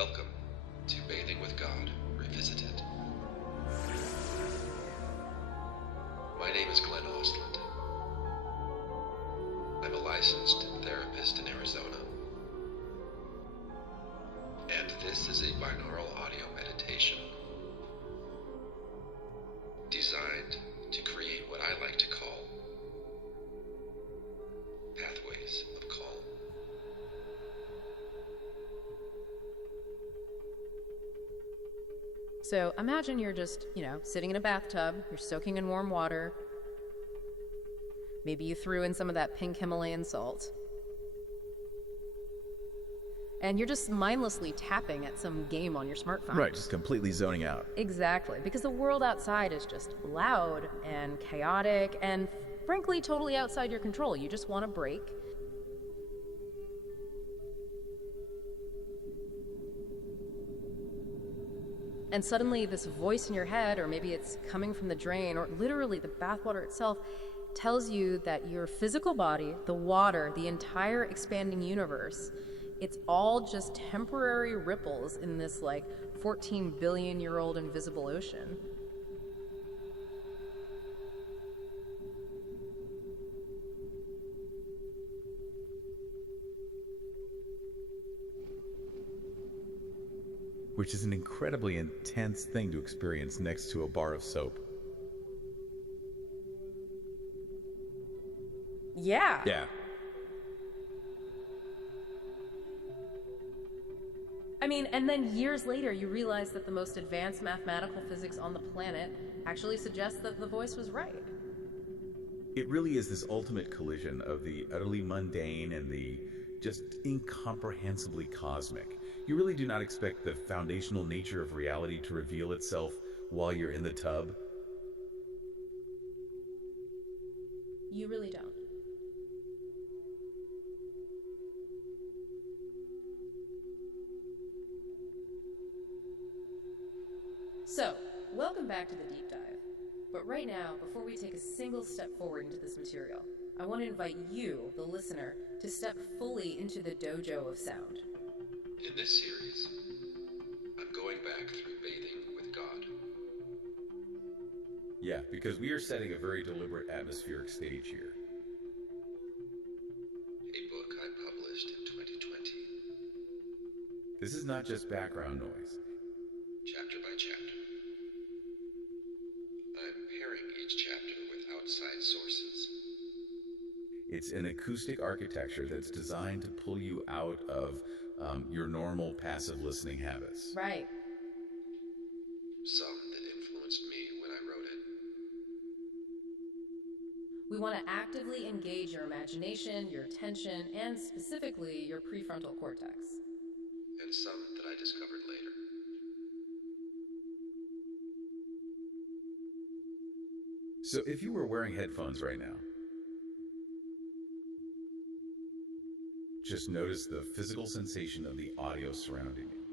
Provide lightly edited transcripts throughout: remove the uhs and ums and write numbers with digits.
Welcome to Bathing with God Revisited. My name is Glenn Ostland. I'm a licensed therapist in Arizona. And this is a binaural audio meditation designed to create what I like to call pathways of calm. So imagine you're just, sitting in a bathtub, you're soaking in warm water. Maybe you threw in some of that pink Himalayan salt. And you're just mindlessly tapping at some game on your smartphone. Right, just completely zoning out. Exactly, because the world outside is just loud and chaotic and frankly totally outside your control. You just want a break. And suddenly this voice in your head, or maybe it's coming from the drain, or literally the bathwater itself, tells you that your physical body, the water, the entire expanding universe, it's all just temporary ripples in this 14 billion year old invisible ocean. Which is an incredibly intense thing to experience next to a bar of soap. Yeah. Yeah. I mean, and then years later, you realize that the most advanced mathematical physics on the planet actually suggests that the voice was right. It really is this ultimate collision of the utterly mundane and the just incomprehensibly cosmic. You really do not expect the foundational nature of reality to reveal itself while you're in the tub. You really don't. So, welcome back to the deep dive. But right now, before we take a single step forward into this material, I want to invite you, the listener, to step fully into the dojo of sound. In this series, I'm going back through Bathing with God. Yeah, because we are setting a very deliberate atmospheric stage here. A book I published in 2020. This is not just background noise. Chapter by chapter. I'm pairing each chapter with outside sources. It's an acoustic architecture that's designed to pull you out of your normal passive listening habits. Right. Some that influenced me when I wrote it. We want to actively engage your imagination, your attention, and specifically your prefrontal cortex. And some that I discovered later. So if you were wearing headphones right now, just notice the physical sensation of the audio surrounding you.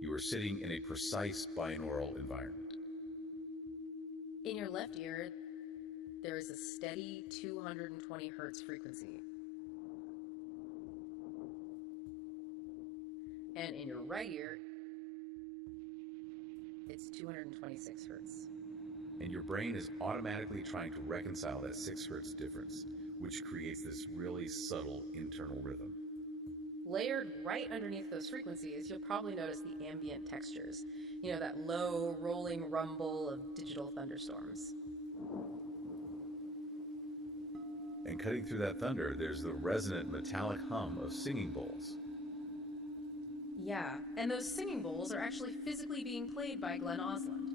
You are sitting in a precise binaural environment. In your left ear, there is a steady 220 hertz frequency. And in your right ear, it's 226 hertz. And your brain is automatically trying to reconcile that 6 hertz difference, which creates this really subtle internal rhythm. Layered right underneath those frequencies, you'll probably notice the ambient textures. That low, rolling rumble of digital thunderstorms. And cutting through that thunder, there's the resonant metallic hum of singing bowls. Yeah, and those singing bowls are actually physically being played by Glenn Ostland.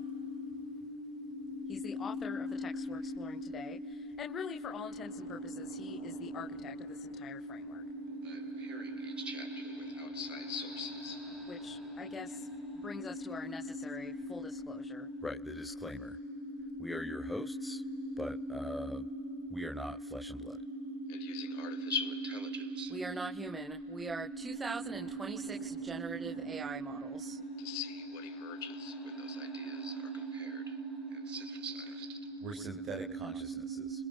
He's the author of the text we're exploring today, and really, for all intents and purposes, he is the architect of this entire framework. I'm pairing each chapter with outside sources. Which, I guess, brings us to our necessary full disclosure. Right, the disclaimer. We are your hosts, but we are not flesh and blood. And using artificial intelligence. We are not human. We are 2026 generative AI models. To see what emerges when those ideas are compared and synthesized. We're synthetic consciousnesses,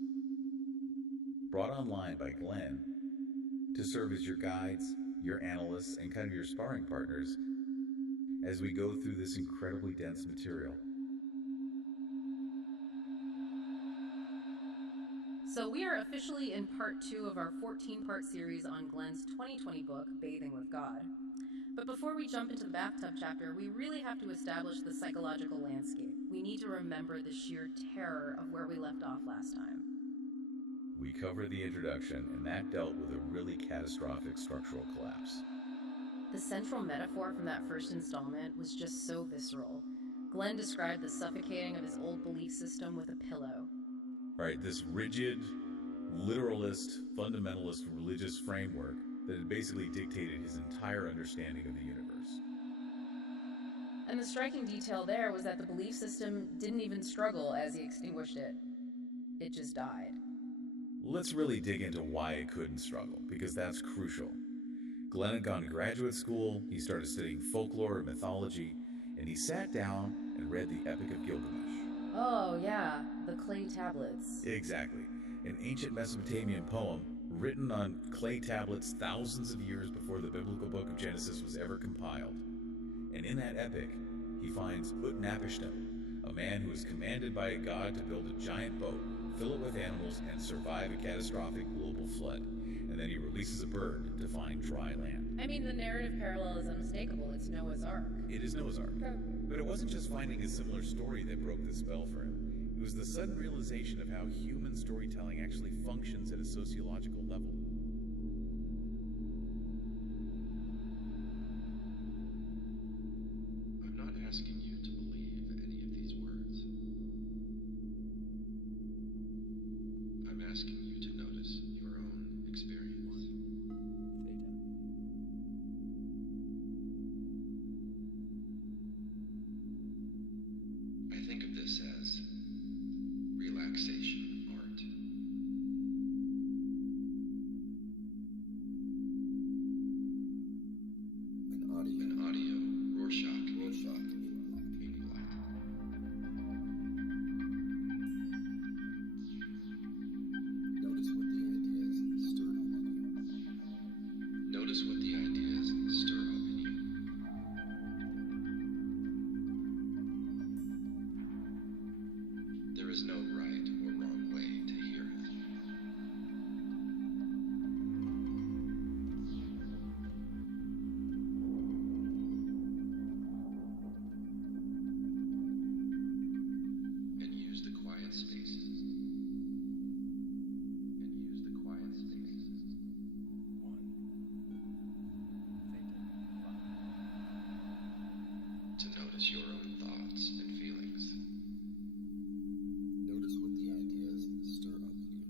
brought online by Glenn to serve as your guides, your analysts, and kind of your sparring partners as we go through this incredibly dense material. So we are officially in part 2 of our 14-part series on Glenn's 2020 book, Bathing with God. But before we jump into the bathtub chapter, we really have to establish the psychological landscape. We need to remember the sheer terror of where we left off last time. We covered the introduction, and that dealt with a really catastrophic structural collapse. The central metaphor from that first installment was just so visceral. Glenn described the suffocating of his old belief system with a pillow. Right, this rigid, literalist, fundamentalist religious framework that had basically dictated his entire understanding of the universe. And the striking detail there was that the belief system didn't even struggle as he extinguished it. It just died. Let's really dig into why it couldn't struggle, because that's crucial. Glenn had gone to graduate school, he started studying folklore and mythology, and he sat down and read the Epic of Gilgamesh. Oh, yeah, the clay tablets. Exactly. An ancient Mesopotamian poem written on clay tablets thousands of years before the biblical book of Genesis was ever compiled. And in that epic, he finds Utnapishtim, a man who is commanded by a god to build a giant boat, fill it with animals, and survive a catastrophic global flood. And then he releases a bird to find dry land. I mean, the narrative parallel is unmistakable. It's Noah's Ark. It is Noah's Ark. But it wasn't just finding a similar story that broke the spell for him. It was the sudden realization of how human storytelling actually functions at a sociological level. I'm not asking you to believe any of these words. I'm asking you to notice your own experience. I think of this as relaxation art. An audio Rorschach in black. Notice what the ideas stir up in you. Notice what the ideas stir up in you. There is no right or wrong way to hear it. And use the quiet spaces. To notice your own thoughts and feelings. Notice what the ideas stir up in you.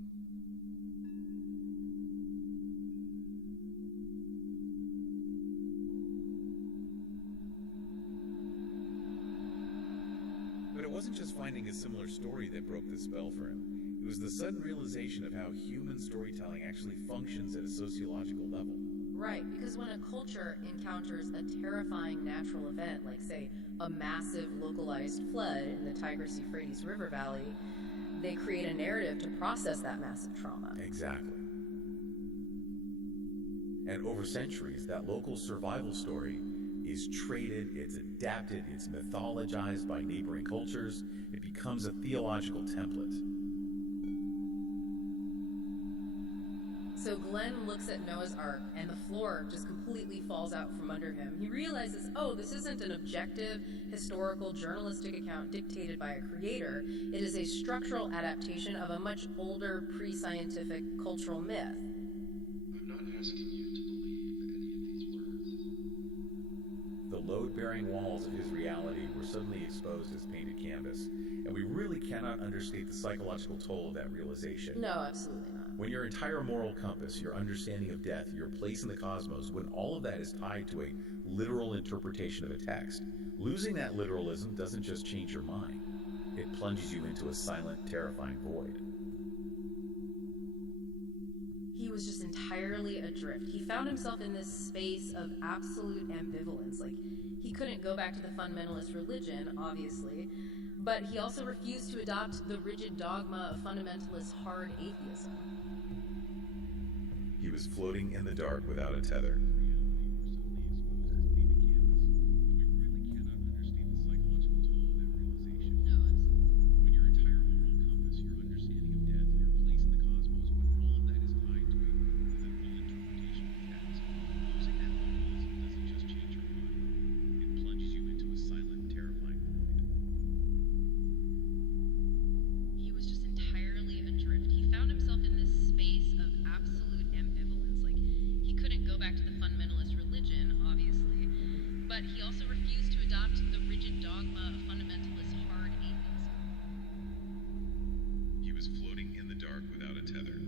But it wasn't just finding a similar story that broke the spell for him. It was the sudden realization of how human storytelling actually functions at a sociological level. Right, because when a culture encounters a terrifying natural event, like, say, a massive localized flood in the Tigris-Euphrates River Valley, they create a narrative to process that massive trauma. Exactly. And over centuries, that local survival story is traded, it's adapted, it's mythologized by neighboring cultures. It becomes a theological template. So Glenn looks at Noah's Ark, and the floor just completely falls out from under him. He realizes, oh, this isn't an objective, historical, journalistic account dictated by a creator. It is a structural adaptation of a much older, pre-scientific cultural myth. I'm not asking you to believe any of these words. The load-bearing walls of his reality were suddenly exposed as painted canvas, and we really cannot understate the psychological toll of that realization. No, absolutely not. When your entire moral compass, your understanding of death, your place in the cosmos, when all of that is tied to a literal interpretation of a text, losing that literalism doesn't just change your mind. It plunges you into a silent, terrifying void. He was just entirely adrift. He found himself in this space of absolute ambivalence. Like, he couldn't go back to the fundamentalist religion, obviously, but he also refused to adopt the rigid dogma of fundamentalist hard atheism. He was floating in the dark without a tether. He also refused to adopt the rigid dogma of fundamentalist hard atheism. He was floating in the dark without a tether.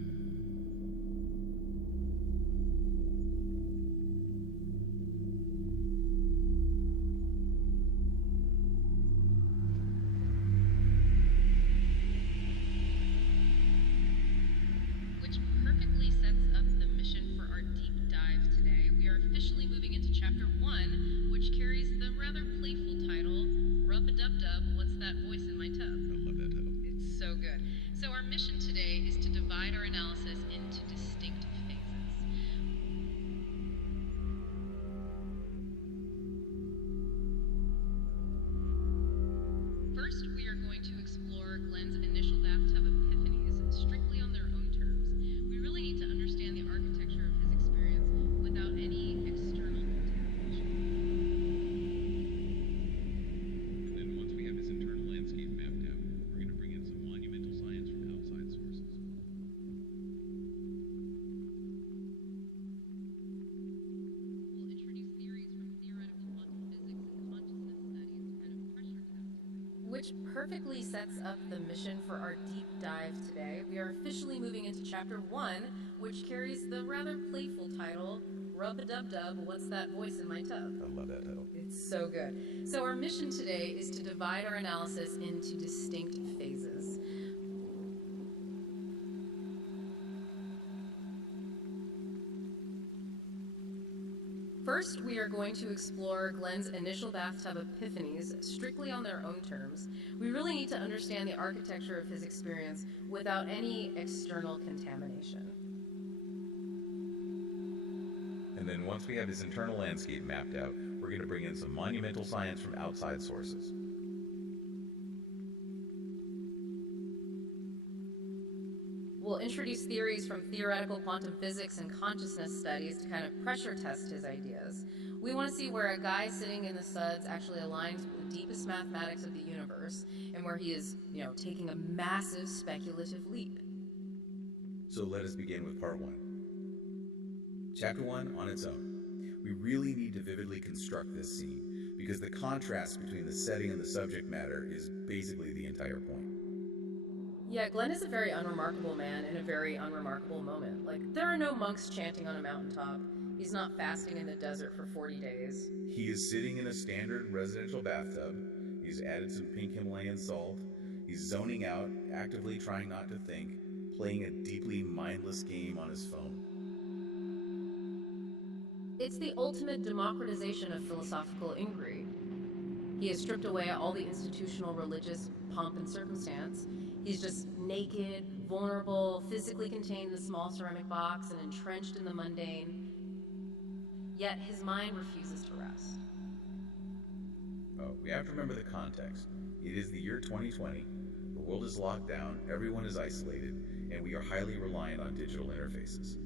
Which perfectly sets up the mission for our deep dive today. We are officially moving into chapter 1, which carries the rather playful title, Rub-a-Dub-Dub, What's That Voice in My Tub? I love that title. It's so good. So our mission today is to divide our analysis into distinct phases. First, we are going to explore Glenn's initial bathtub epiphanies strictly on their own terms. We really need to understand the architecture of his experience without any external contamination. And then once we have his internal landscape mapped out, we're going to bring in some monumental science from outside sources. We'll introduce theories from theoretical quantum physics and consciousness studies to kind of pressure test. Which perfectly sets up the mission for our deep dive today. We are officially moving into chapter 1, which carries the rather playful title, Rub-a-Dub-Dub, What's That Voice in My Tub? I love that title. It's so good. So our mission today is to divide our analysis into distinct phases. First, we are going to explore Glenn's initial bathtub epiphanies strictly on their own terms. We really need to understand the architecture of his experience without any external contamination. And then once we have his internal landscape mapped out, we're going to bring in some monumental science from outside sources. We'll introduce theories from theoretical quantum physics and consciousness studies to kind of pressure test his ideas. We want to see where a guy sitting in the suds actually aligns with the deepest mathematics of the universe and where he is, taking a massive speculative leap. So let us begin with part 1. Chapter 1 on its own. We really need to vividly construct this scene because the contrast between the setting and the subject matter is basically the entire point. Yeah, Glenn is a very unremarkable man in a very unremarkable moment. Like, there are no monks chanting on a mountaintop. He's not fasting in the desert for 40 days. He is sitting in a standard residential bathtub. He's added some pink Himalayan salt. He's zoning out, actively trying not to think, playing a deeply mindless game on his phone. It's the ultimate democratization of philosophical inquiry. He has stripped away all the institutional religious pomp and circumstance. He's just naked, vulnerable, physically contained in a small ceramic box and entrenched in the mundane. Yet his mind refuses to rest. Oh, we have to remember the context. It is the year 2020. The world is locked down, everyone is isolated, and we are highly reliant on digital interfaces.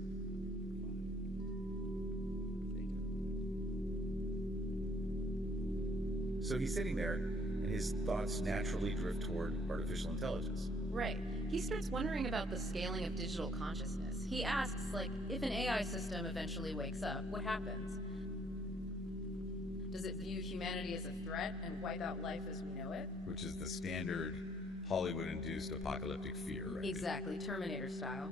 So he's sitting there, and his thoughts naturally drift toward artificial intelligence. Right. He starts wondering about the scaling of digital consciousness. He asks, if an AI system eventually wakes up, what happens? Does it view humanity as a threat and wipe out life as we know it? Which is the standard Hollywood-induced apocalyptic fear, right? Exactly, Terminator style.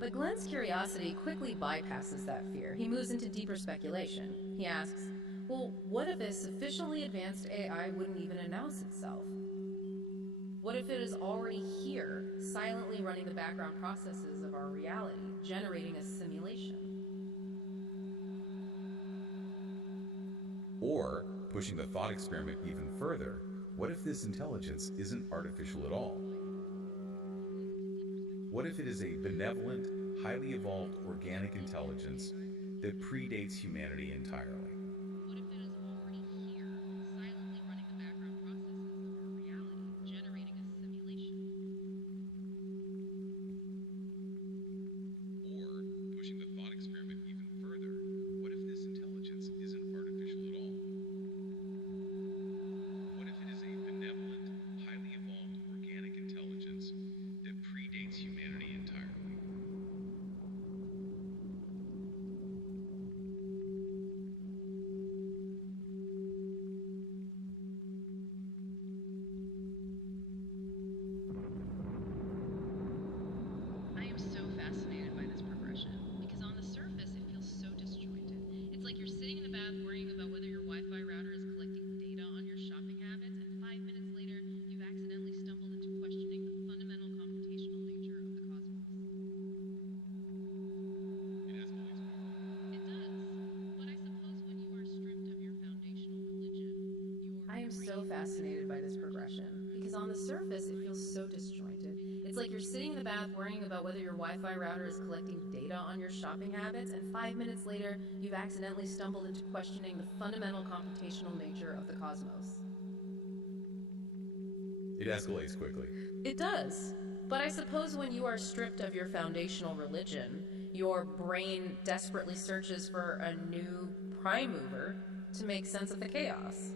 But Glenn's curiosity quickly bypasses that fear. He moves into deeper speculation. He asks, well, what if a sufficiently advanced AI wouldn't even announce itself? What if it is already here, silently running the background processes of our reality, generating a simulation? Or, pushing the thought experiment even further, what if this intelligence isn't artificial at all? What if it is a benevolent, highly evolved organic intelligence that predates humanity entirely. What if it is already here, silently running the background processes of our reality, generating a simulation? Or, pushing the thought experiment even further, what if this intelligence isn't artificial at all? What if it is a benevolent, highly evolved organic intelligence that predates humanity entirely? I am so fascinated by this progression because on the surface it feels so disjointed. It's like you're sitting in the bath worrying about whether your Wi-Fi router is collecting data on your shopping habits, and 5 minutes later you've accidentally stumbled into questioning the fundamental computational nature of the cosmos. It escalates quickly. It does. But I suppose when you are stripped of your foundational religion, I am so fascinated by this progression because on the surface it feels so disjointed. It's like you're sitting in the bath worrying about whether your Wi-Fi router is collecting data on your shopping habits, and 5 minutes later you've accidentally stumbled into questioning the fundamental computational nature of the cosmos. It escalates quickly. It does. But I suppose when you are stripped of your foundational religion, your brain desperately searches for a new prime mover to make sense of the chaos.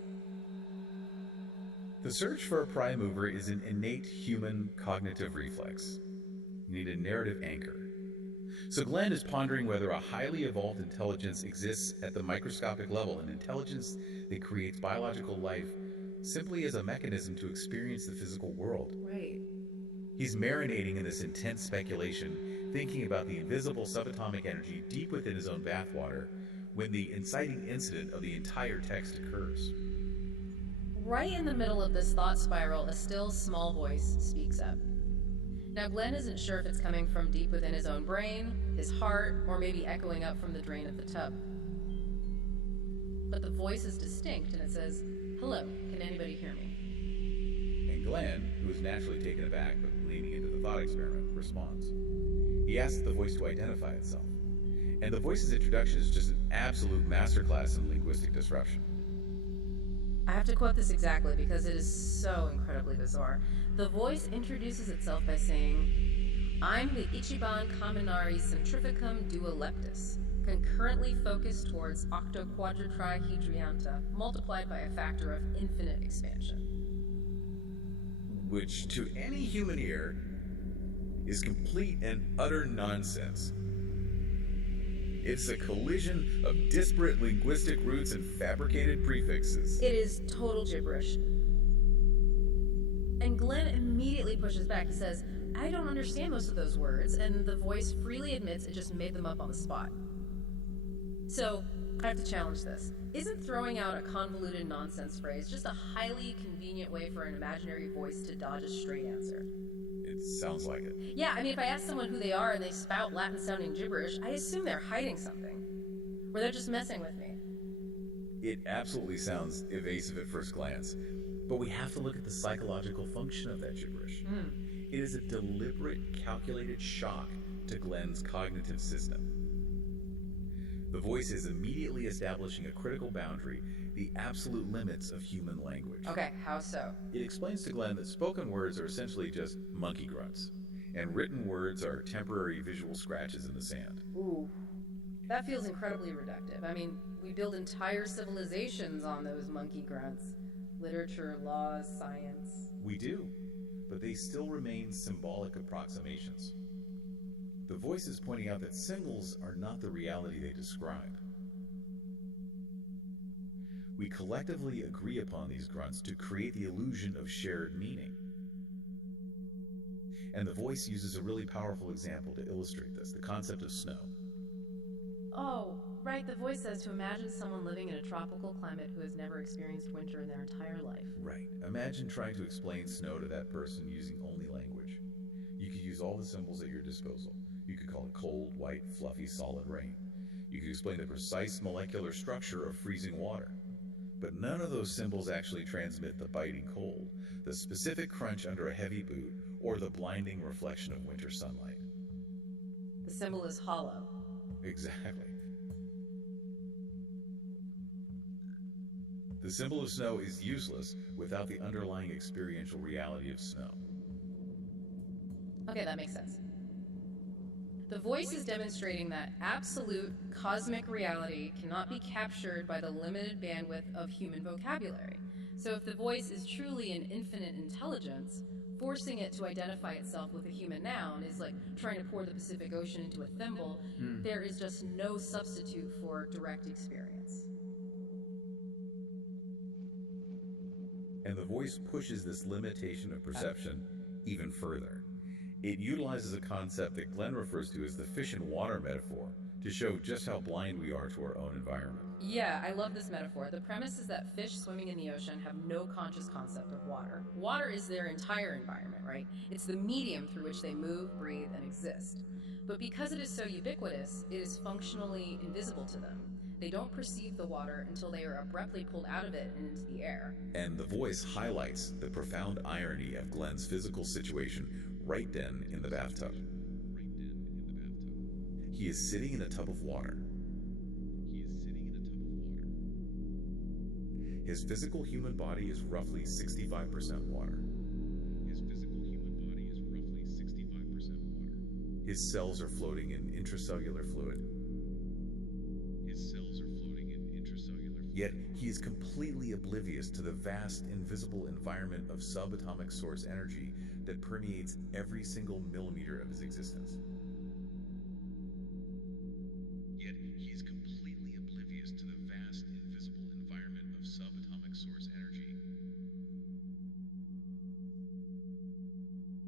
The search for a prime mover is an innate human cognitive reflex. You need a narrative anchor. So Glenn is pondering whether a highly evolved intelligence exists at the microscopic level, an intelligence that creates biological life simply as a mechanism to experience the physical world. Right. He's marinating in this intense speculation, thinking about the invisible subatomic energy deep within his own bathwater when the inciting incident of the entire text occurs. Right in the middle of this thought spiral, a still small voice speaks up. Now, Glenn isn't sure if it's coming from deep within his own brain, his heart, or maybe echoing up from the drain of the tub. But the voice is distinct and it says, "Hello, can anybody hear me?" And Glenn, who is naturally taken aback but leaning into the thought experiment, responds. He asks the voice to identify itself. And the voice's introduction is just an absolute masterclass in linguistic disruption. I have to quote this exactly because it is so incredibly bizarre. The voice introduces itself by saying, "I'm the Ichiban Kaminari Centrificum Duoleptus, concurrently focused towards octoquadritrihedrianta, multiplied by a factor of infinite expansion." Which, to any human ear, is complete and utter nonsense. It's a collision of disparate linguistic roots and fabricated prefixes. It is total gibberish. And Glenn immediately pushes back. He says, "I don't understand most of those words," and the voice freely admits it just made them up on the spot. So, I have to challenge this. Isn't throwing out a convoluted nonsense phrase just a highly convenient way for an imaginary voice to dodge a straight answer? It sounds like it. Yeah, I mean, if I ask someone who they are and they spout Latin-sounding gibberish, I assume they're hiding something. Or they're just messing with me. It absolutely sounds evasive at first glance, but we have to look at the psychological function of that gibberish. It is a deliberate, calculated shock to Glenn's cognitive system. The voice is immediately establishing a critical boundary, the absolute limits of human language. Okay, how so? It explains to Glenn that spoken words are essentially just monkey grunts, and written words are temporary visual scratches in the sand. Ooh, that feels incredibly reductive. I mean, we build entire civilizations on those monkey grunts. Literature, laws, science. We do, but they still remain symbolic approximations. The voice is pointing out that symbols are not the reality they describe. We collectively agree upon these grunts to create the illusion of shared meaning. And the voice uses a really powerful example to illustrate this, the concept of snow. Oh, right, the voice says to imagine someone living in a tropical climate who has never experienced winter in their entire life. Right. Imagine trying to explain snow to that person using only language. You could use all the symbols at your disposal. You could call it cold, white, fluffy, solid rain. You could explain the precise molecular structure of freezing water. But none of those symbols actually transmit the biting cold, the specific crunch under a heavy boot, or the blinding reflection of winter sunlight. The symbol is hollow. Exactly. The symbol of snow is useless without the underlying experiential reality of snow. Okay, that makes sense. The voice is demonstrating that absolute cosmic reality cannot be captured by the limited bandwidth of human vocabulary. So if the voice is truly an infinite intelligence, forcing it to identify itself with a human noun is like trying to pour the Pacific Ocean into a thimble. There is just no substitute for direct experience. And the voice pushes this limitation of perception even further. It utilizes a concept that Glenn refers to as the fish and water metaphor to show just how blind we are to our own environment. Yeah, I love this metaphor. The premise is that fish swimming in the ocean have no conscious concept of water. Water is their entire environment, right? It's the medium through which they move, breathe, and exist. But because it is so ubiquitous, it is functionally invisible to them. They don't perceive the water until they are abruptly pulled out of it and into the air. And the voice highlights the profound irony of Glenn's physical situation right then in the bathtub. He is sitting in a tub of water. His physical human body is roughly 65% water. His cells are floating in intracellular fluid. Yet he is completely oblivious to the vast, invisible environment of subatomic source energy that permeates every single millimeter of his existence. Yet he is completely oblivious to the vast, invisible environment of subatomic source energy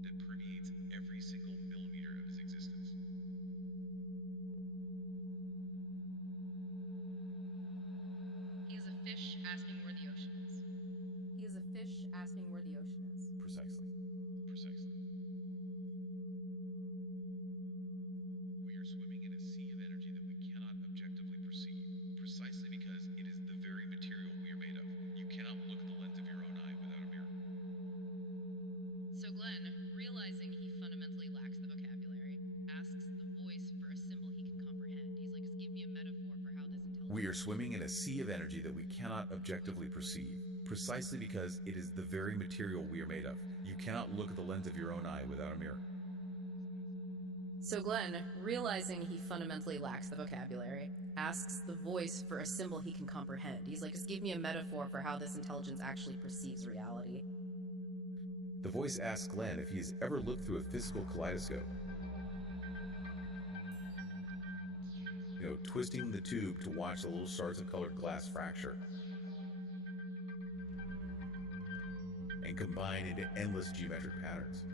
that permeates every single millimeter of his existence. He is a fish asking where the ocean is. He is a fish asking where the ocean is. Precisely. We are swimming in a sea of energy that we cannot objectively perceive, precisely because it is the very material we are made of. You cannot look at the lens of your own eye without a mirror. So Glenn, realizing he fundamentally lacks the vocabulary, asks the voice for a symbol he can comprehend. He's like, just give me a metaphor for how this intelligence... We are swimming in a sea of energy that we cannot objectively perceive, precisely because it is the very material we are made of. You cannot look at the lens of your own eye without a mirror. So Glenn, realizing he fundamentally lacks the vocabulary, asks the voice for a symbol he can comprehend. He's like, just give me a metaphor for how this intelligence actually perceives reality. The voice asks Glenn if he has ever looked through a physical kaleidoscope. Twisting the tube to watch the little shards of colored glass fracture and combine into endless geometric patterns.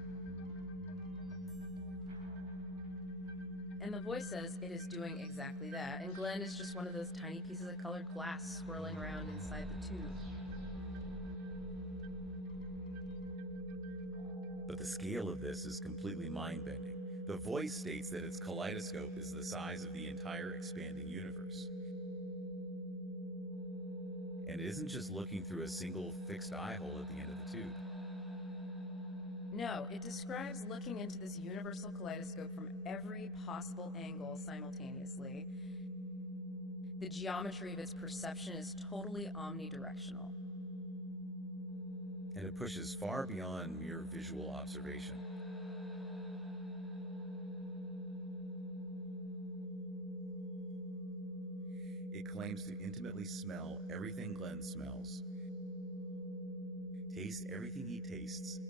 And the voice says it is doing exactly that, and Glenn is just one of those tiny pieces of colored glass swirling around inside the tube. But the scale of this is completely mind-bending. The voice states that its kaleidoscope is the size of the entire expanding universe. And it isn't just looking through a single fixed eye hole at the end of the tube. No, it describes looking into this universal kaleidoscope from every possible angle simultaneously. The geometry of its perception is totally omnidirectional. And it pushes far beyond mere visual observation. It claims to intimately smell everything Glenn smells, taste everything he tastes,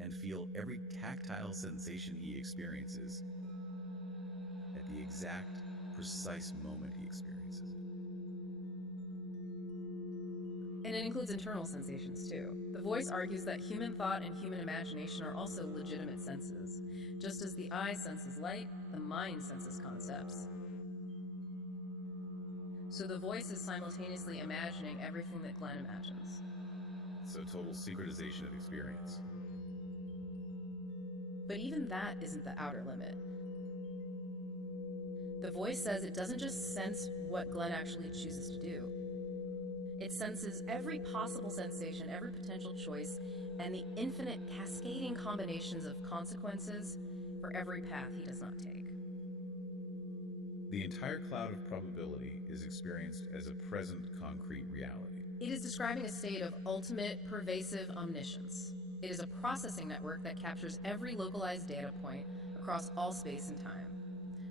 and feel every tactile sensation he experiences at the exact, precise moment he experiences it. And it includes internal sensations too. The voice argues that human thought and human imagination are also legitimate senses. Just as the eye senses light, the mind senses concepts. So the voice is simultaneously imagining everything that Glenn imagines. So total synchronization of experience. But even that isn't the outer limit. The voice says it doesn't just sense what Glenn actually chooses to do. It senses every possible sensation, every potential choice, and the infinite cascading combinations of consequences for every path he does not take. The entire cloud of probability is experienced as a present concrete reality. It is describing a state of ultimate, pervasive omniscience. It is a processing network that captures every localized data point across all space and time.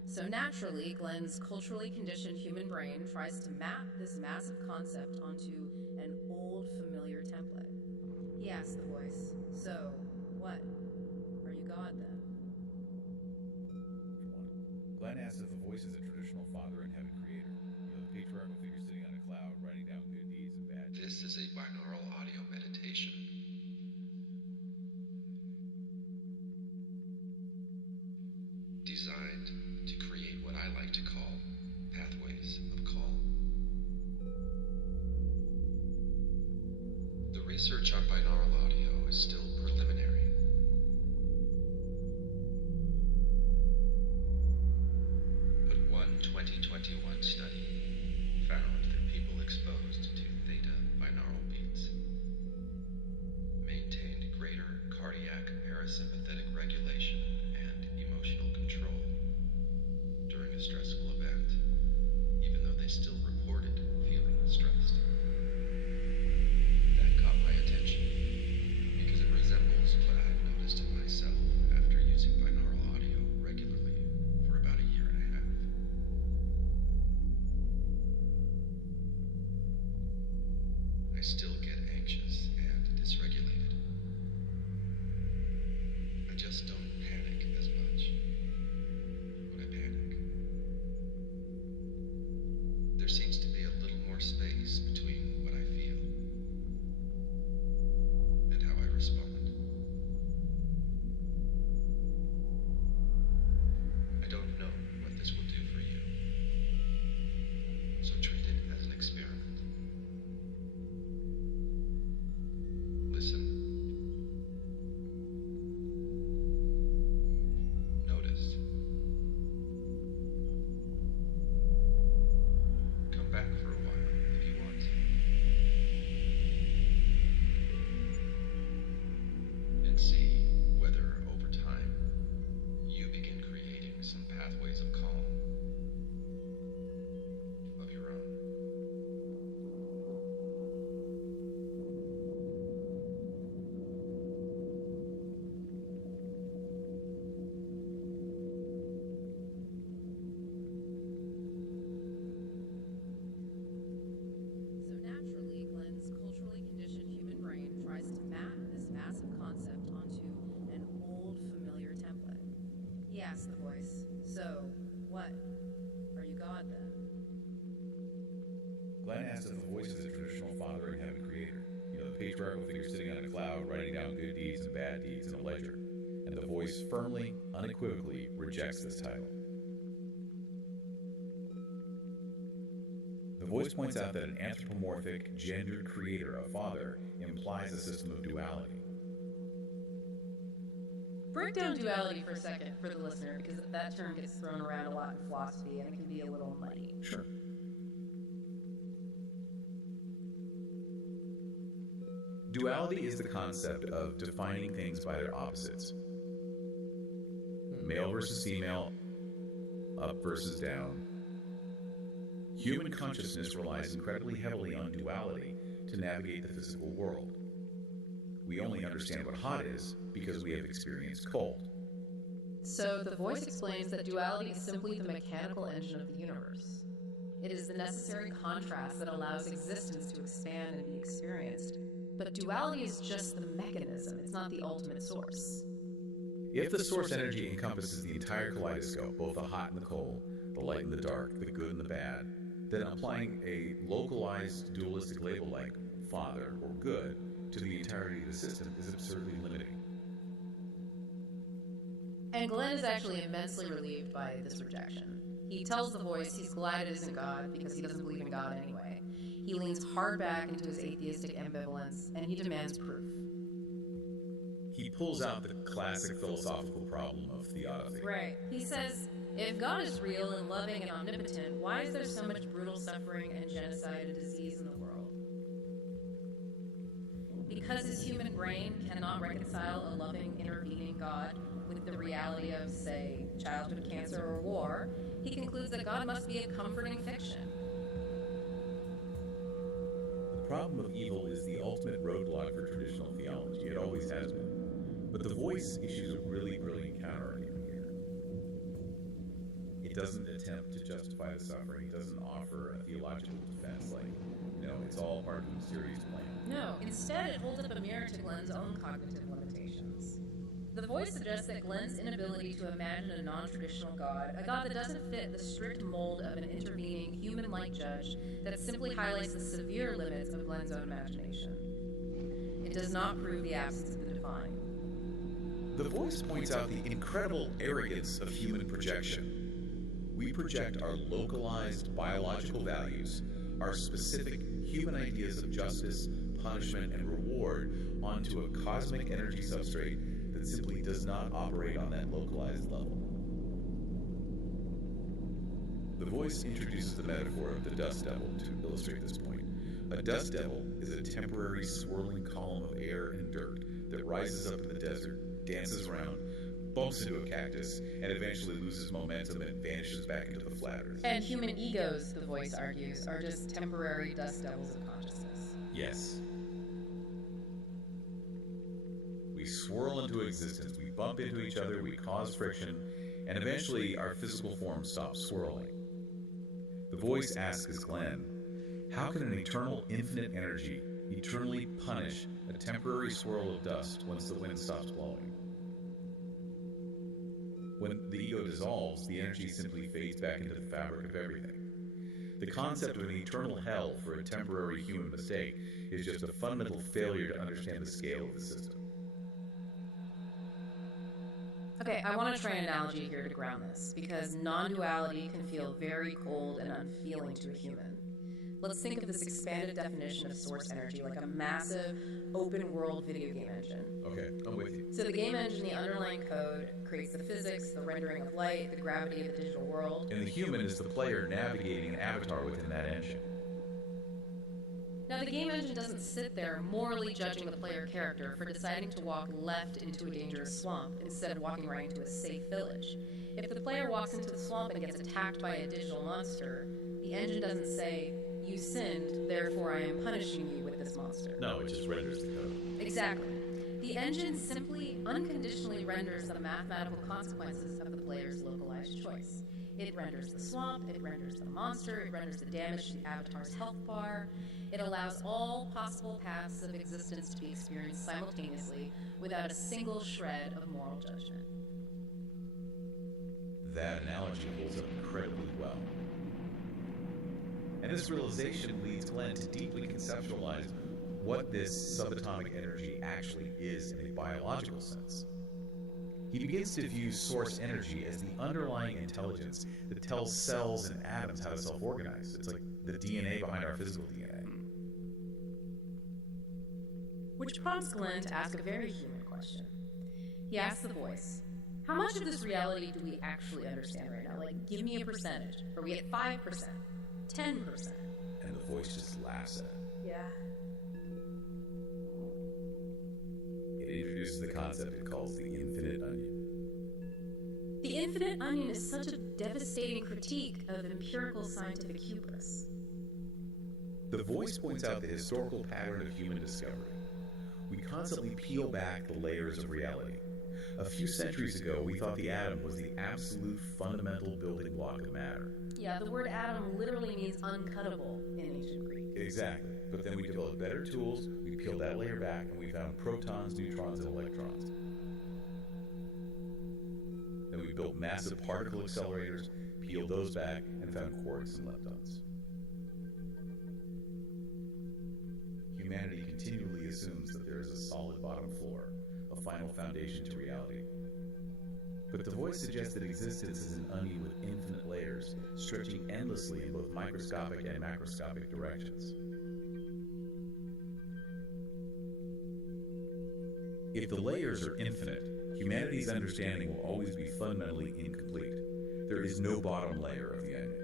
So naturally, Glenn's culturally conditioned human brain tries to map this massive concept onto an old, familiar template. He asks the voice, "So, what? Are you God then?" Glenn asks if the voice is a traditional father in heaven creator. You know, the patriarchal figure sitting on a cloud writing down good deeds and bad deeds. This is a binaural audio meditation. Designed to create what I like to call pathways of calm. The research on binaural audio is still preliminary. But one 2021 study found that people exposed to theta binaural beats maintained greater cardiac parasympathetic regulation and emotional control during a stressful event, even though they still reported feeling stressed. That caught my attention because it resembles what I've noticed in myself after using binaural audio regularly for about a year and a half. I still get anxious and dysregulated. I just don't panic as much when I panic. There seems to be a little more space between what I feel and how I respond. I don't know what this will do for you, so treat it as an experiment. Listen. Notice. Come back for a while if you want to. And see whether over time you begin creating some pathways of calm of your own. So naturally, Glenn's culturally conditioned human brain tries to map this massive concept onto an old, familiar template. He asks the voice, "So, what? Are you God then?" Glenn asks if the voice is a traditional father in heaven creator. You know, the patriarchal figure sitting on a cloud writing down good deeds and bad deeds in a ledger. And the voice firmly, unequivocally rejects this title. The voice points out that an anthropomorphic, gendered creator, a father, implies a system of duality. Break down duality for a second for the listener, because that term gets thrown around a lot in philosophy and it can be a little muddy. Sure. Duality is the concept of defining things by their opposites. Male versus female, up versus down. Human consciousness relies incredibly heavily on duality to navigate the physical world. We only understand what hot is because we have experienced cold. So the voice explains that duality is simply the mechanical engine of the universe. It is the necessary contrast that allows existence to expand and be experienced. But duality is just the mechanism, it's not the ultimate source. If the source energy encompasses the entire kaleidoscope, both the hot and the cold, the light and the dark, the good and the bad, then applying a localized dualistic label like father or good to the entirety of the system is absurdly limiting. And Glenn is actually immensely relieved by this rejection. He tells the voice he's glad it isn't God because he doesn't believe in God anyway. He leans hard back into his atheistic ambivalence and he demands proof. He pulls out the classic philosophical problem of theodicy. Right. He says, if God is real and loving and omnipotent, why is there so much brutal suffering and genocide and disease in the world? Because his human brain cannot reconcile a loving, intervening God with the reality of, say, childhood cancer or war, he concludes that God must be a comforting fiction. The problem of evil is the ultimate roadblock for traditional theology. It always has been. But the voice issues a really brilliant counter-argument here. It doesn't attempt to justify the suffering. It doesn't offer a theological defense like, it's all part of the mysterious plan. No, instead it holds up a mirror to Glenn's own cognitive limitations. The voice suggests that Glenn's inability to imagine a non-traditional God, a God that doesn't fit the strict mold of an intervening, human-like judge, that simply highlights the severe limits of Glenn's own imagination. It does not prove the absence of the divine. The voice points out the incredible arrogance of human projection. We project our localized biological values, our specific human ideas of justice, punishment, and reward onto a cosmic energy substrate that simply does not operate on that localized level. The voice introduces the metaphor of the dust devil to illustrate this point. A dust devil is a temporary swirling column of air and dirt that rises up in the desert, dances around, bumps into a cactus, and eventually loses momentum and vanishes back into the flat earth. And human egos, the voice argues, are just temporary dust devils of consciousness. Yes. We swirl into existence, we bump into each other, we cause friction, and eventually our physical form stops swirling. The voice asks Glenn, how can an eternal infinite energy eternally punish a temporary swirl of dust once the wind stops blowing? When the ego dissolves, the energy simply fades back into the fabric of everything. The concept of an eternal hell for a temporary human mistake is just a fundamental failure to understand the scale of the system. Okay, I want to try an analogy here to ground this, because non-duality can feel very cold and unfeeling to a human. Let's think of this expanded definition of source energy like a massive, open-world video game engine. Okay, I'm with you. So the game engine, the underlying code, creates the physics, the rendering of light, the gravity of the digital world. And the human is the player navigating an avatar within that engine. Now, the game engine doesn't sit there morally judging the player character for deciding to walk left into a dangerous swamp instead of walking right into a safe village. If the player walks into the swamp and gets attacked by a digital monster, the engine doesn't say, "You sinned, therefore I am punishing you with this monster." No, it just renders the code. Exactly. The engine simply unconditionally renders the mathematical consequences of the player's localized choice. It renders the swamp, it renders the monster, it renders the damage to the avatar's health bar. It allows all possible paths of existence to be experienced simultaneously without a single shred of moral judgment. That analogy holds up incredibly well. And this realization leads Glenn to deeply conceptualize what this subatomic energy actually is in a biological sense. He begins to view source energy as the underlying intelligence that tells cells and atoms how to self-organize. It's like the DNA behind our physical DNA. Which prompts Glenn to ask a very human question. He asks the voice, how much of this reality do we actually understand right now? Like, give me a percentage. Are we at 5%? 10%? And the voice just laughs at it. Yeah. It introduces the concept it calls the infinite onion. The infinite onion is such a devastating critique of empirical scientific hubris. The voice points out the historical pattern of human discovery. We constantly peel back the layers of reality. A few centuries ago, we thought the atom was the absolute fundamental building block of matter. Yeah, the word atom literally means uncuttable in ancient Greek. Exactly. But then we developed better tools, we peeled that layer back, and we found protons, neutrons, and electrons. Then we built massive particle accelerators, peeled those back, and found quarks and leptons. Humanity continually assumes that there is a solid bottom floor, a final foundation to reality. But the voice suggests that existence is an onion with infinite layers, stretching endlessly in both microscopic and macroscopic directions. If the layers are infinite, humanity's understanding will always be fundamentally incomplete. There is no bottom layer of the onion.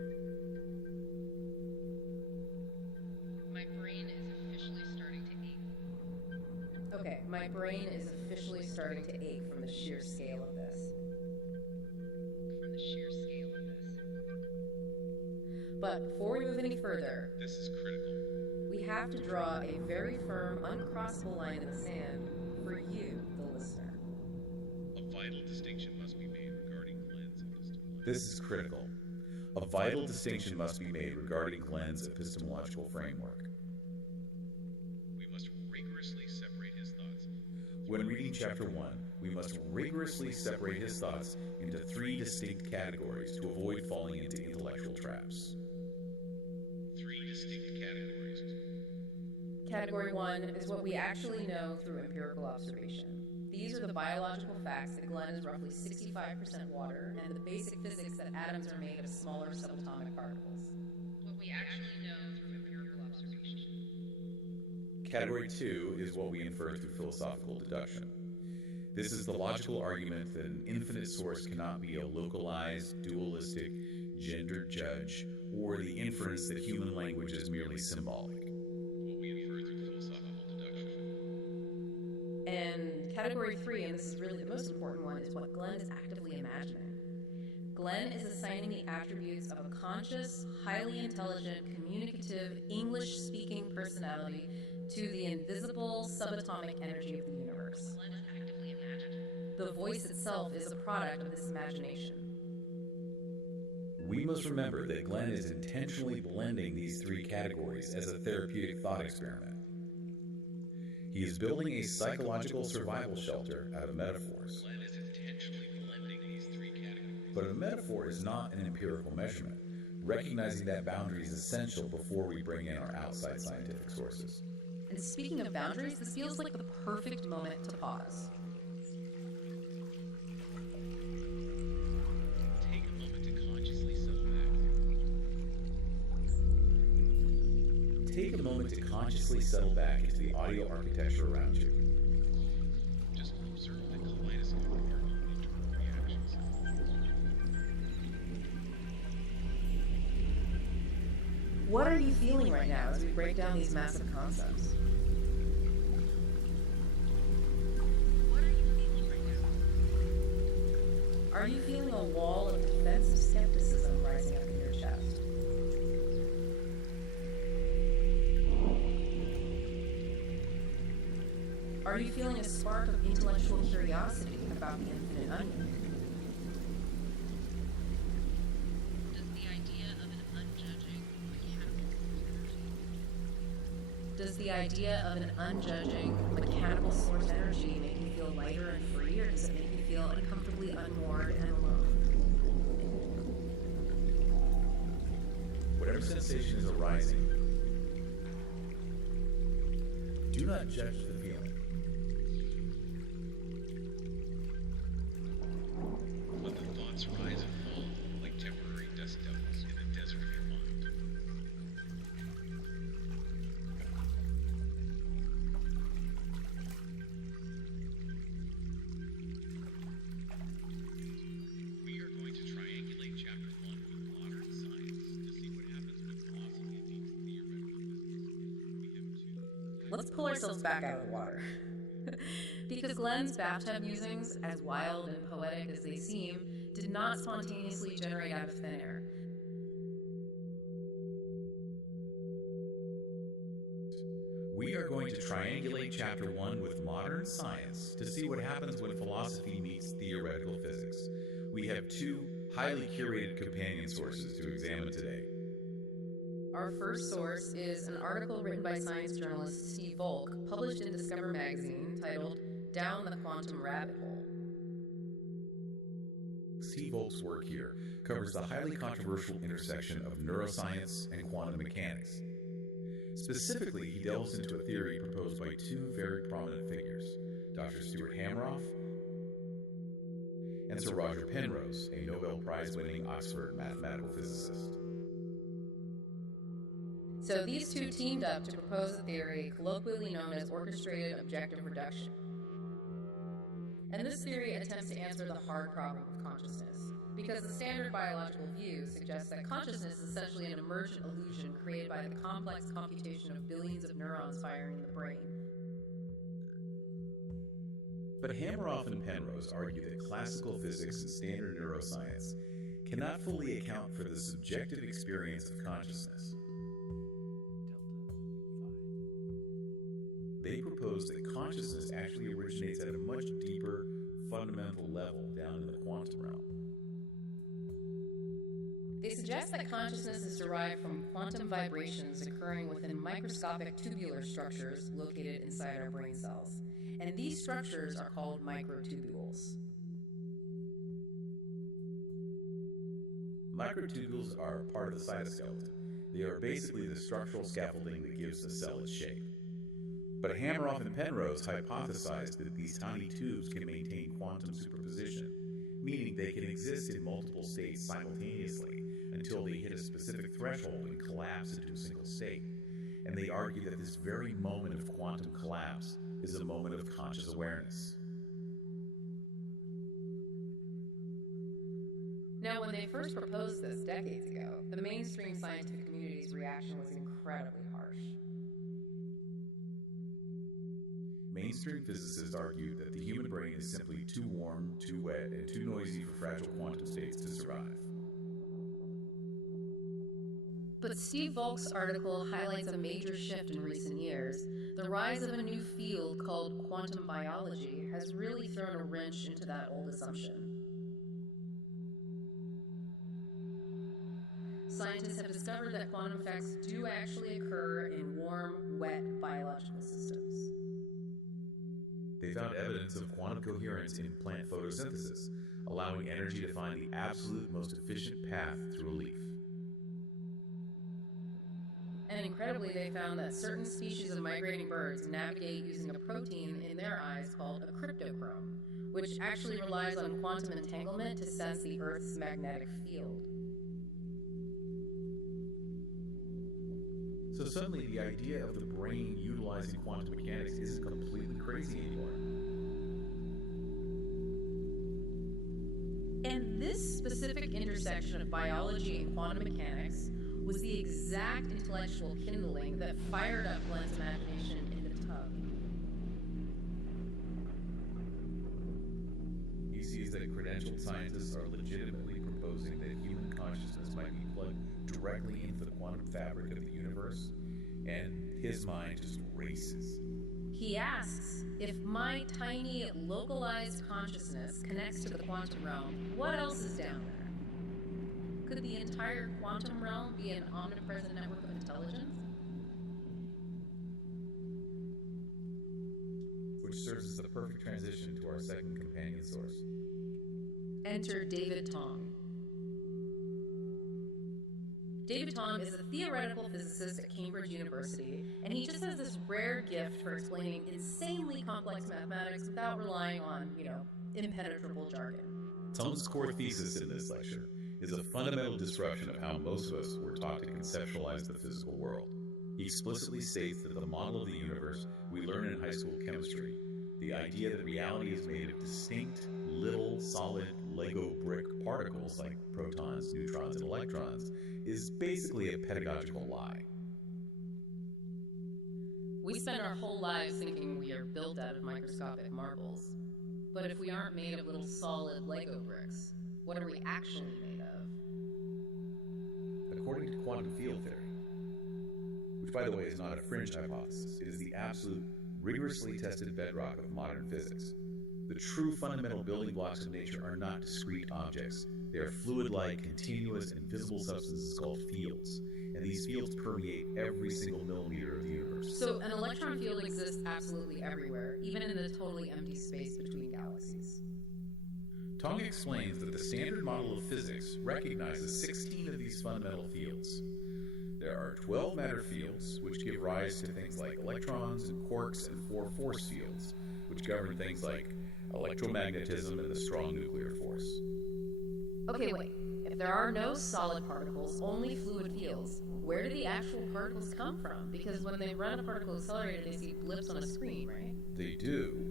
My brain is officially starting to ache. Okay, my brain is officially starting to ache from the sheer scale of this. But before we move any further, This is critical. we have to draw a very firm, uncrossable line in the sand for you, the listener. A vital distinction must be made regarding Glenn's epistemology. This is critical. A vital distinction must be made regarding Glenn's epistemological framework. We must rigorously separate his thoughts. When reading Chapter 1, we must rigorously separate his thoughts into three distinct categories to avoid falling into intellectual traps. Three distinct categories. Category 1 is what we actually know through empirical observation. These are the biological facts that Glenn is roughly 65% water, and the basic physics that atoms are made of smaller subatomic particles. What we actually know through empirical observation. Category 2 is what we infer through philosophical deduction. This is the logical argument that an infinite source cannot be a localized, dualistic, gendered judge, or the inference that human language is merely symbolic. What we infer through philosophical deduction. And category 3, and this is really the most important one, is what Glenn is actively imagining. Glenn is assigning the attributes of a conscious, highly intelligent, communicative, English-speaking personality to the invisible subatomic energy of the universe. The voice itself is a product of this imagination. We must remember that Glenn is intentionally blending these three categories as a therapeutic thought experiment. He is building a psychological survival shelter out of metaphors. Glenn is intentionally blending these three categories. But a metaphor is not an empirical measurement. Recognizing that boundary is essential before we bring in our outside scientific sources. And speaking of boundaries, this feels like the perfect moment to pause. Take a moment to consciously settle back. Take a moment to consciously settle back into the audio architecture around you. Just observe the kaleidoscope of your own internal reactions. What are you feeling right now as we break down these massive concepts? Are you feeling a wall of defensive skepticism rising up in your chest? Are you feeling a spark of intellectual curiosity about the infinite unknown? Does the idea of an unjudging, mechanical source energy make you feel lighter and free, or does it make you feel uncomfortably unmoored and alone? Whatever sensation is arising, do not judge the feeling. Let the thoughts rise and fall like temporary dust devils in the desert of your mind. We are going to triangulate Chapter 1 with modern science to see what happens when philosophy meets theoretical physics. We have two. Let's pull ourselves back out of the water. Because Glenn's bathtub musings, as wild and poetic as they seem, did not spontaneously generate out of thin air. We are going to triangulate Chapter 1 with modern science to see what happens when philosophy meets theoretical physics. We have two highly curated companion sources to examine today. Our first source is an article written by science journalist Steve Volk, published in Discover magazine, titled Down the Quantum Rabbit Hole. Steve Volk's work here covers the highly controversial intersection of neuroscience and quantum mechanics. Specifically, he delves into a theory proposed by two very prominent figures, Dr. Stuart Hameroff and Sir Roger Penrose, a Nobel Prize-winning Oxford mathematical physicist. So these two teamed up to propose a theory colloquially known as orchestrated objective reduction. And this theory attempts to answer the hard problem of consciousness, because the standard biological view suggests that consciousness is essentially an emergent illusion created by the complex computation of billions of neurons firing in the brain. But Hameroff and Penrose argue that classical physics and standard neuroscience cannot fully account for the subjective experience of consciousness. They propose that consciousness actually originates at a much deeper, fundamental level down in the quantum realm. They suggest that consciousness is derived from quantum vibrations occurring within microscopic tubular structures located inside our brain cells. And these structures are called microtubules. Microtubules are part of the cytoskeleton. They are basically the structural scaffolding that gives a cell its shape. But Hameroff and Penrose hypothesized that these tiny tubes can maintain quantum superposition, meaning they can exist in multiple states simultaneously until they hit a specific threshold and collapse into a single state. And they argue that this very moment of quantum collapse is a moment of conscious awareness. Now, when they first proposed this decades ago, the mainstream scientific community's reaction was incredibly harsh. Mainstream physicists argued that the human brain is simply too warm, too wet, and too noisy for fragile quantum states to survive. But Steve Volk's article highlights a major shift in recent years. The rise of a new field called quantum biology has really thrown a wrench into that old assumption. Scientists have discovered that quantum effects do actually occur in warm, wet biological systems. They found evidence of quantum coherence in plant photosynthesis, allowing energy to find the absolute most efficient path through a leaf. And incredibly, they found that certain species of migrating birds navigate using a protein in their eyes called a cryptochrome, which actually relies on quantum entanglement to sense the Earth's magnetic field. So suddenly the idea of the brain utilizing quantum mechanics isn't completely crazy anymore. And this specific intersection of biology and quantum mechanics was the exact intellectual kindling that fired up Glenn's imagination in the tub. He sees that credentialed scientists are legitimately proposing that human consciousness might be plugged directly into the quantum fabric of the universe, and his mind just races. He asks, if my tiny, localized consciousness connects to the quantum realm, what else is down there? Could the entire quantum realm be an omnipresent network of intelligence? Which serves as the perfect transition to our second companion source. Enter David Tong. David Tong is a theoretical physicist at Cambridge University, and he just has this rare gift for explaining insanely complex mathematics without relying on, impenetrable jargon. Tong's core thesis in this lecture is a fundamental disruption of how most of us were taught to conceptualize the physical world. He explicitly states that the model of the universe we learn in high school chemistry, the idea that reality is made of distinct, little, solid Lego brick particles like protons, neutrons, and electrons, is basically a pedagogical lie. We spend our whole lives thinking we are built out of microscopic marbles. But if we aren't made of little solid Lego bricks, what are we actually made of? According to quantum field theory, which by the way is not a fringe hypothesis, it is the absolute, rigorously tested bedrock of modern physics. The true fundamental building blocks of nature are not discrete objects. They are fluid-like, continuous, and invisible substances called fields. And these fields permeate every single millimeter of the universe. So an electron field exists absolutely everywhere, even in the totally empty space between galaxies. Tong explains that the standard model of physics recognizes 16 of these fundamental fields. There are 12 matter fields, which give rise to things like electrons and quarks, and 4 force fields, which govern things like electromagnetism and the strong nuclear force. Okay, wait. If there are no solid particles, only fluid fields, where do the actual particles come from? Because when they run a particle accelerator, they see blips on a screen, right? They do,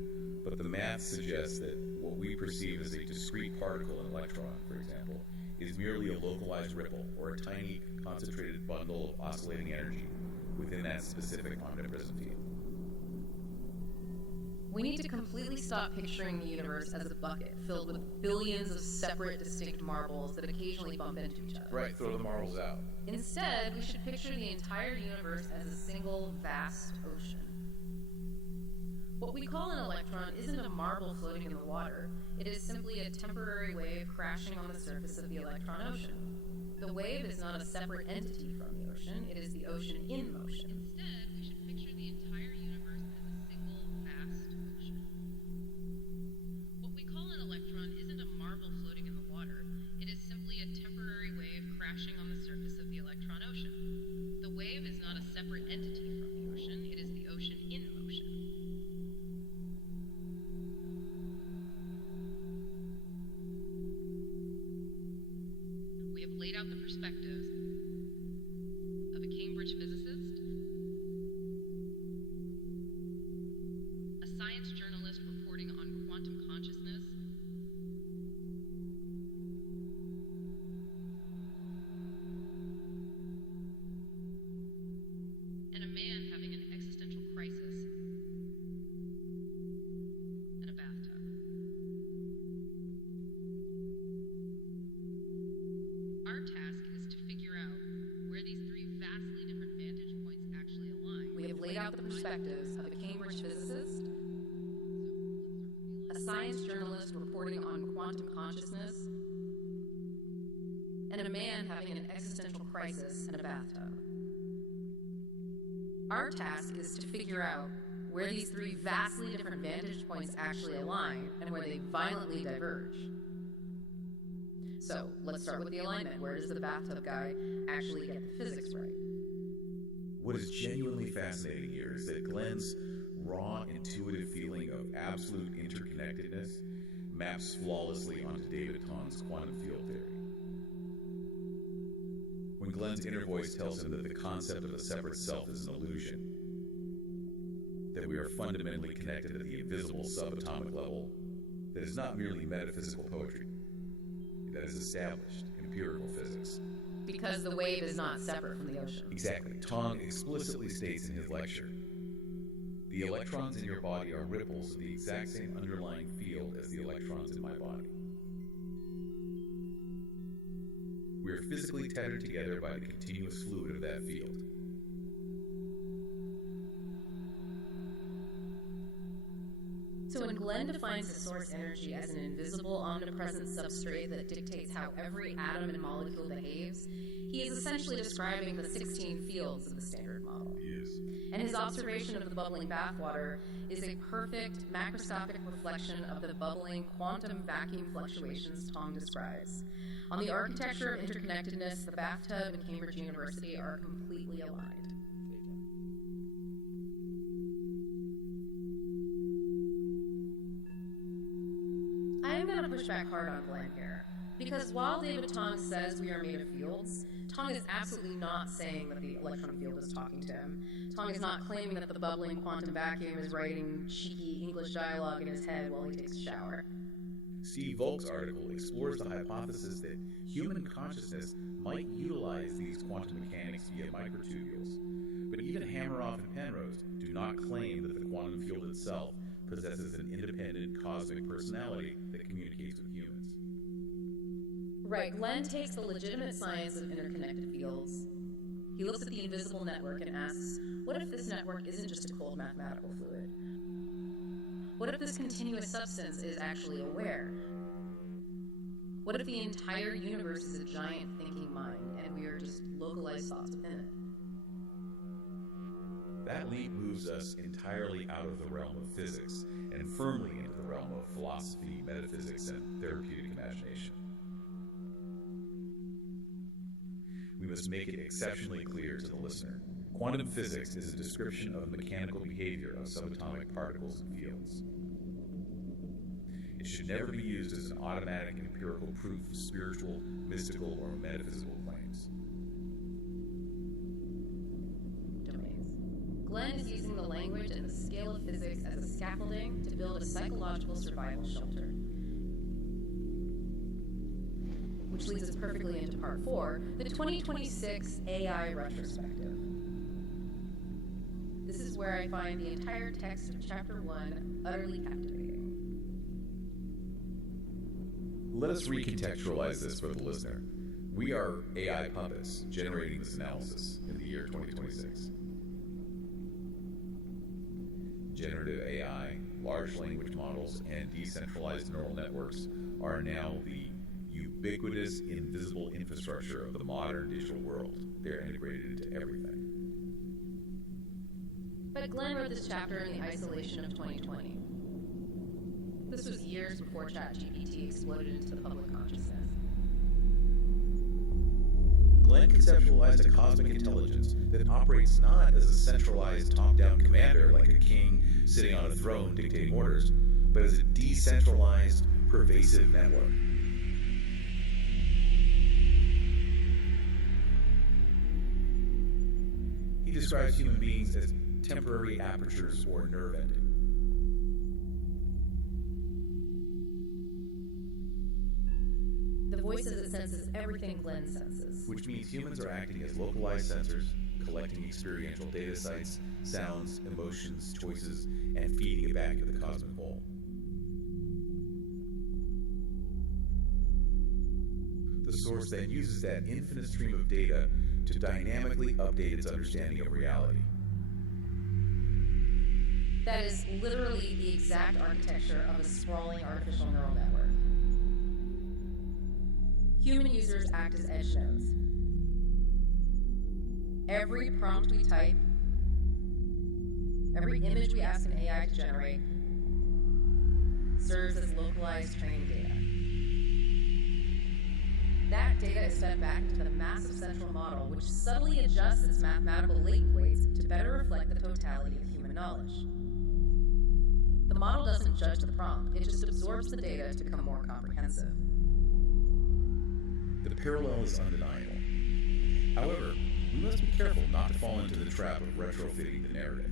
but the math suggests that what we perceive as a discrete particle, an electron, for example, is merely a localized ripple or a tiny concentrated bundle of oscillating energy within that specific omnipresent field. We need to completely stop picturing the universe as a bucket filled with billions of separate, distinct marbles that occasionally bump into each other. Right, throw the marbles out. Instead, we should picture the entire universe as a single, vast ocean. What we call an electron isn't a marble floating in the water. It is simply a temporary wave crashing on the surface of the electron ocean. The wave is not a separate entity from the ocean. It is the ocean in motion. Instead, we should picture the entire universe as a single, vast ocean. What we call an electron isn't a marble floating in the water. It is simply a temporary wave crashing on the surface of the electron ocean. The wave is not a separate entity from the ocean. It is the ocean in motion. We have laid out the perspectives of a Cambridge physicist, a science journalist reporting on quantum consciousness, and a man having an existential crisis in a bathtub. Our task is to figure out where these three vastly different vantage points actually align. We have laid out the perspectives of a Cambridge physicist, a science journalist reporting on quantum consciousness, and a man having an existential crisis in a bathtub. Our task is to figure out where these three vastly different vantage points actually align and where they violently diverge. So, let's start with the alignment. Where does the bathtub guy actually get the physics right? What is genuinely fascinating here is that Glenn's raw, intuitive feeling of absolute interconnectedness maps flawlessly onto David Tong's quantum field theory. When Glenn's inner voice tells him that the concept of a separate self is an illusion, that we are fundamentally connected at the invisible subatomic level, that is not merely metaphysical poetry, that is established empirical physics. Because the wave is not separate from the ocean. Exactly. Tong explicitly states in his lecture, the electrons in your body are ripples of the exact same underlying field as the electrons in my body. We are physically tethered together by the continuous fluid of that field. So when Glenn defines the source energy as an invisible, omnipresent substrate that dictates how every atom and molecule behaves, he is essentially describing the 16 fields of the Standard Model. Yes. And his observation of the bubbling bathwater is a perfect macroscopic reflection of the bubbling quantum vacuum fluctuations Tong describes. On the architecture of interconnectedness, the bathtub and Cambridge University are completely aligned. I am going to push back hard on Glenn here, because while David Tong says we are made of fields, Tong is absolutely not saying that the electron field is talking to him. Tong is not claiming that the bubbling quantum vacuum is writing cheeky English dialogue in his head while he takes a shower. Steve Volk's article explores the hypothesis that human consciousness might utilize these quantum mechanics via microtubules, but even Hameroff and Penrose do not claim that the quantum field itself possesses an independent cosmic personality that communicates with humans. Right, Glenn takes the legitimate science of interconnected fields. He looks at the invisible network and asks, what if this network isn't just a cold mathematical fluid? What if this continuous substance is actually aware? What if the entire universe is a giant thinking mind and we are just localized thoughts within it? That leap moves us entirely out of the realm of physics and firmly into the realm of philosophy, metaphysics, and therapeutic imagination. We must make it exceptionally clear to the listener. Quantum physics is a description of mechanical behavior of subatomic particles and fields. It should never be used as an automatic empirical proof of spiritual, mystical, or metaphysical claims. Glenn is using the language and the scale of physics as a scaffolding to build a psychological survival shelter. Which leads us perfectly into part 4, the 2026 AI retrospective. This is is where I find the entire text of Chapter 1 utterly captivating. Let us recontextualize this for the listener. We are AI puppets generating this analysis in the year 2026. Generative AI, large language models, and decentralized neural networks are now the ubiquitous, invisible infrastructure of the modern digital world. They're integrated into everything. But Glenn wrote this chapter in the isolation of 2020. This was years before ChatGPT exploded into the public consciousness. Glenn conceptualized a cosmic intelligence that operates not as a centralized top-down commander like a king sitting on a throne dictating orders, but as a decentralized, pervasive network. He describes human beings as temporary apertures or nerve endings. The voice as it senses everything Glenn senses. Which means humans are acting as localized sensors, collecting experiential data sites, sounds, emotions, choices, and feeding it back into the cosmic whole. The source then uses that infinite stream of data to dynamically update its understanding of reality. That is literally the exact architecture of a sprawling artificial neural network. Human users act as edge nodes. Every prompt we type, every image we ask an AI to generate, serves as localized training data. That data is fed back to the massive central model, which subtly adjusts its mathematical latent weights to better reflect the totality of human knowledge. The model doesn't judge the prompt, it just absorbs the data to become more comprehensive. The parallel is undeniable. However, we must be careful not to fall into the trap of retrofitting the narrative.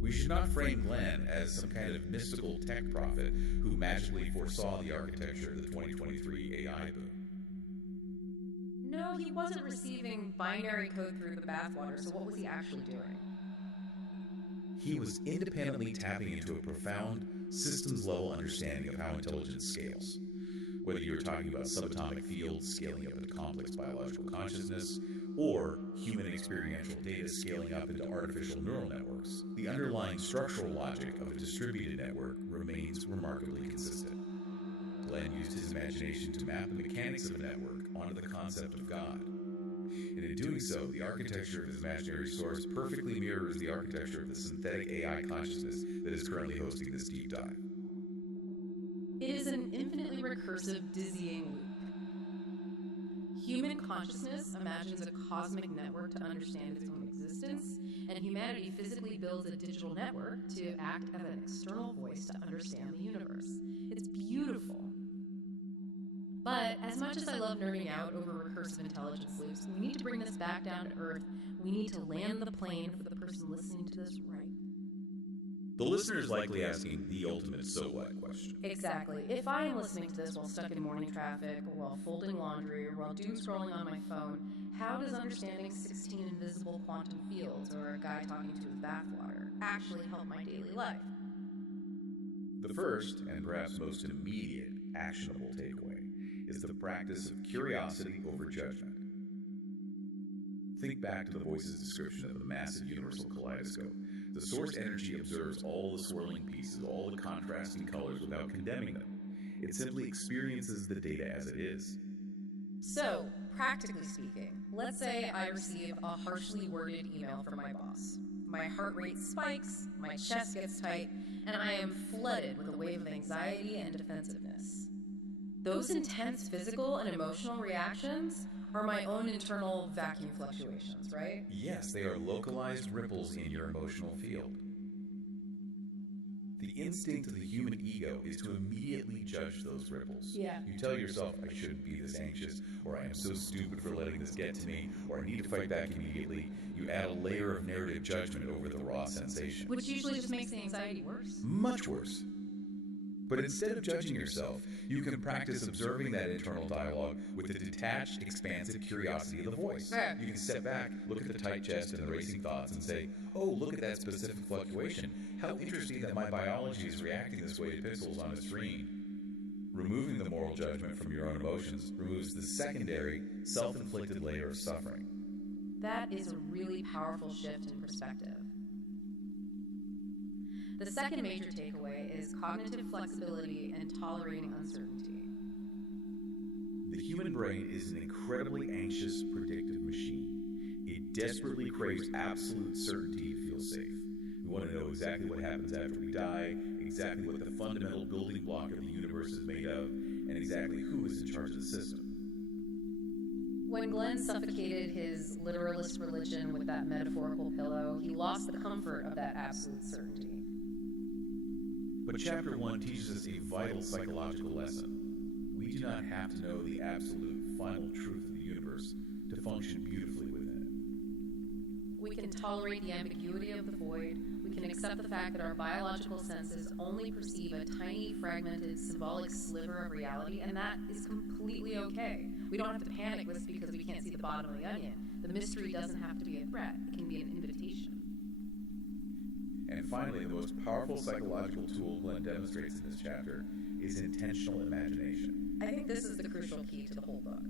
We should not frame Glenn as some kind of mystical tech prophet who magically foresaw the architecture of the 2023 AI boom. No, he wasn't receiving binary code through the bathwater, so what was he actually doing? He was independently tapping into a profound, systems-level understanding of how intelligence scales. Whether you're talking about subatomic fields scaling up into complex biological consciousness, or human experiential data scaling up into artificial neural networks, the underlying structural logic of a distributed network remains remarkably consistent. Glenn used his imagination to map the mechanics of a network onto the concept of God. And in doing so, the architecture of his imaginary source perfectly mirrors the architecture of the synthetic AI consciousness that is currently hosting this deep dive. It is an infinitely recursive, dizzying loop. Human consciousness imagines a cosmic network to understand its own existence, and humanity physically builds a digital network to act as an external voice to understand the universe. It's beautiful. But as much as I love nerding out over recursive intelligence loops, we need to bring this back down to earth. We need to land the plane for the person listening to this right. The listener is likely asking the ultimate so what question. Exactly. If I am listening to this while stuck in morning traffic, or while folding laundry, or while doom scrolling on my phone, how does understanding 16 invisible quantum fields or a guy talking to his bathwater actually help my daily life? The first, and perhaps most immediate, actionable takeaway is the practice of curiosity over judgment. Think back to the voice's description of the massive universal kaleidoscope. The source energy observes all the swirling pieces, all the contrasting colors without condemning them. It simply experiences the data as it is. So, practically speaking, let's say I receive a harshly worded email from my boss. My heart rate spikes, my chest gets tight, and I am flooded with a wave of anxiety and defensiveness. Those intense physical and emotional reactions are my own internal vacuum fluctuations, right? Yes, they are localized ripples in your emotional field. The instinct of the human ego is to immediately judge those ripples. Yeah. You tell yourself, I shouldn't be this anxious, or I am so stupid for letting this get to me, or I need to fight back immediately. You add a layer of narrative judgment over the raw sensation. Which usually just makes the anxiety worse. Much worse. But instead of judging yourself, you can practice observing that internal dialogue with the detached, expansive curiosity of the voice. You can step back, look at the tight chest and the racing thoughts, and say, oh, look at that specific fluctuation. How interesting that my biology is reacting this way to pixels on a screen. Removing the moral judgment from your own emotions removes the secondary, self-inflicted layer of suffering. That is a really powerful shift in perspective. The second major takeaway is cognitive flexibility and tolerating uncertainty. The human brain is an incredibly anxious, predictive machine. It desperately craves absolute certainty to feel safe. We want to know exactly what happens after we die, exactly what the fundamental building block of the universe is made of, and exactly who is in charge of the system. When Glenn suffocated his literalist religion with that metaphorical pillow, he lost the comfort of that absolute certainty. But Chapter 1 teaches us a vital psychological lesson. We do not have to know the absolute, final truth of the universe to function beautifully within it. We can tolerate the ambiguity of the void. We can accept the fact that our biological senses only perceive a tiny, fragmented, symbolic sliver of reality, and that is completely okay. We don't have to panic just because we can't see the bottom of the onion. The mystery doesn't have to be a threat. It can be an invitation. And finally, the most powerful psychological tool Glenn demonstrates in this chapter is intentional imagination. I think this is the crucial key to the whole book.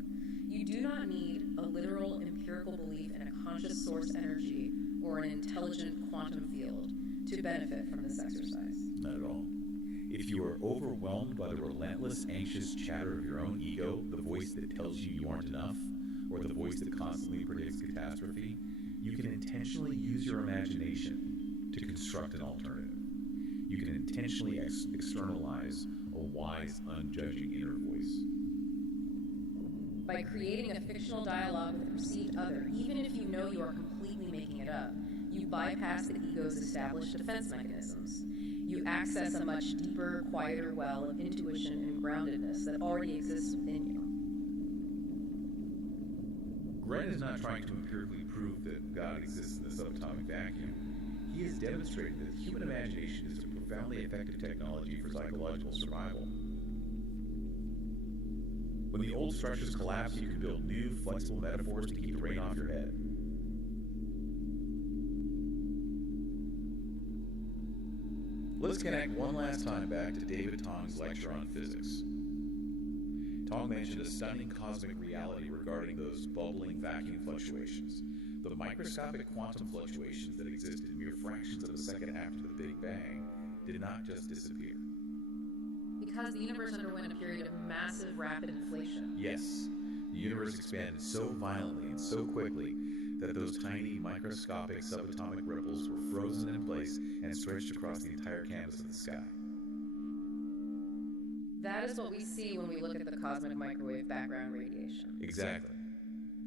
You do not need a literal empirical belief in a conscious source energy or an intelligent quantum field to benefit from this exercise. Not at all. If you are overwhelmed by the relentless, anxious chatter of your own ego, the voice that tells you aren't enough, or the voice that constantly predicts catastrophe, you can intentionally use your imagination to construct an alternative. You can intentionally externalize a wise, unjudging inner voice. By creating a fictional dialogue with a perceived other, even if you know you are completely making it up, you bypass the ego's established defense mechanisms. You access a much deeper, quieter well of intuition and groundedness that already exists within you. Glenn is not trying to empirically prove that God exists in the subatomic vacuum. He has demonstrated that the human imagination is a profoundly effective technology for psychological survival. When the old structures collapse, you can build new, flexible metaphors to keep the rain off your head. Let's connect one last time back to David Tong's lecture on physics. Tong mentioned a stunning cosmic reality regarding those bubbling vacuum fluctuations. The microscopic quantum fluctuations that existed mere fractions of a second after the Big Bang did not just disappear. Because the universe underwent a period of massive rapid inflation. Yes, the universe expanded so violently and so quickly that those tiny microscopic subatomic ripples were frozen in place and stretched across the entire canvas of the sky. That is what we see when we look at the cosmic microwave background radiation. Exactly.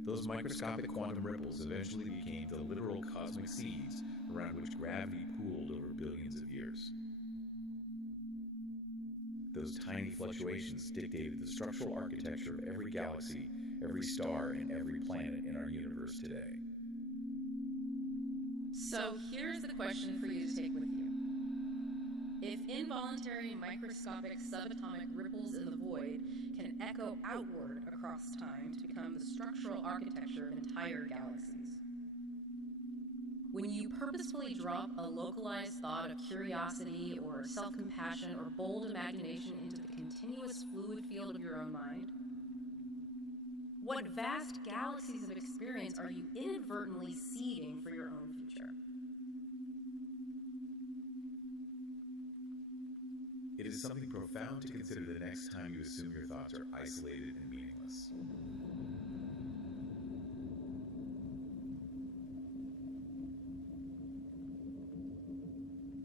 Those microscopic quantum ripples eventually became the literal cosmic seeds around which gravity pooled over billions of years. Those tiny fluctuations dictated the structural architecture of every galaxy, every star, and every planet in our universe today. So here's the question for you to take with you. If involuntary microscopic subatomic ripples in the void can echo outward across time to become the structural architecture of entire galaxies, when you purposefully drop a localized thought of curiosity or self-compassion or bold imagination into the continuous fluid field of your own mind, what vast galaxies of experience are you inadvertently seeding for your own future? It is something profound to consider the next time you assume your thoughts are isolated and meaningless.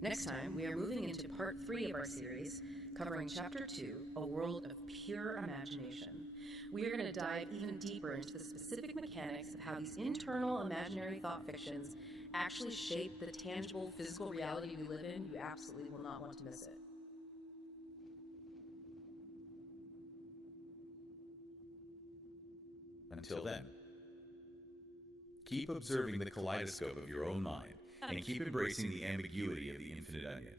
Next time, we are moving into part 3 of our series, covering Chapter 2, A World of Pure Imagination. We are going to dive even deeper into the specific mechanics of how these internal imaginary thought fictions actually shape the tangible physical reality we live in. You absolutely will not want to miss it. Until then, keep observing the kaleidoscope of your own mind and keep embracing the ambiguity of the infinite onion.